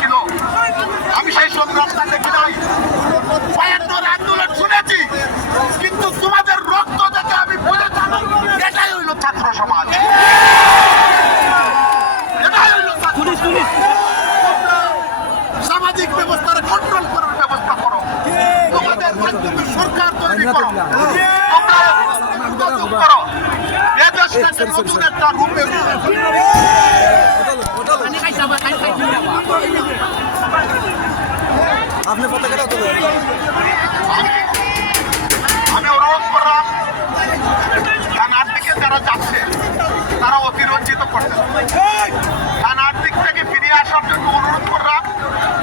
ছিল, আমি সেই সংগ্রামটা দেখি নাই। ভয়ঙ্কর আন্দোলন শুনেছি, কিন্তু তোমাদের রক্ত দেখে আমি বুঝেছি এটাই হইল ছাত্র সমাজ, এটাই হইল সামাজিক ব্যবস্থার কন্ট্রোল করার ব্যবস্থা করো, তোমাদের মাধ্যমে সরকার তৈরি করো, তোমরা করো এ দেশটাকে নতুন একটা রূপে। আপনি পতাকাটা তুলুন। আমি অনুরোধ করলাম থানার দিকে যারা যাচ্ছে তারা অতিরঞ্জিত করছে, থানার দিক থেকে ফিরিয়ে আসার জন্য অনুরোধ করলাম।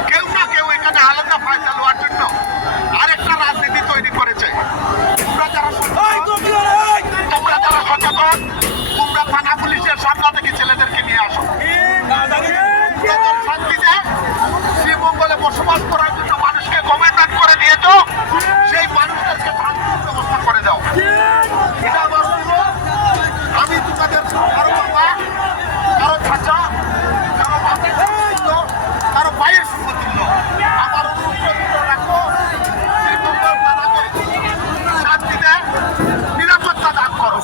কেউ না কেউ এখানে আলাদা ফায়দা লওয়ার জন্য আরেকটা রাজনীতি তৈরি করেছে। তোমরা যারা সচেতন, তোমরা থানা পুলিশের সামনে থেকে ছেলেদেরকে নিয়ে আসো, শান্তিতে শ্রীমঙ্গলে বসবাস করার জন্য মানুষকে কমেন্ট করে দিয়েছো, সেই মানুষদেরকে শান্তির ব্যবস্থা করে দাও। এটা আমার অনুরোধ। আমি তোমাদের কারো বাবা, কারো চাচা, কারো বাপের তুল্য, কারো ভাইয়ের তুল্য। আমার অনুরোধ রাখো, শ্রীমঙ্গল থানাকে শান্তিতে নিরাপত্তা দান করো।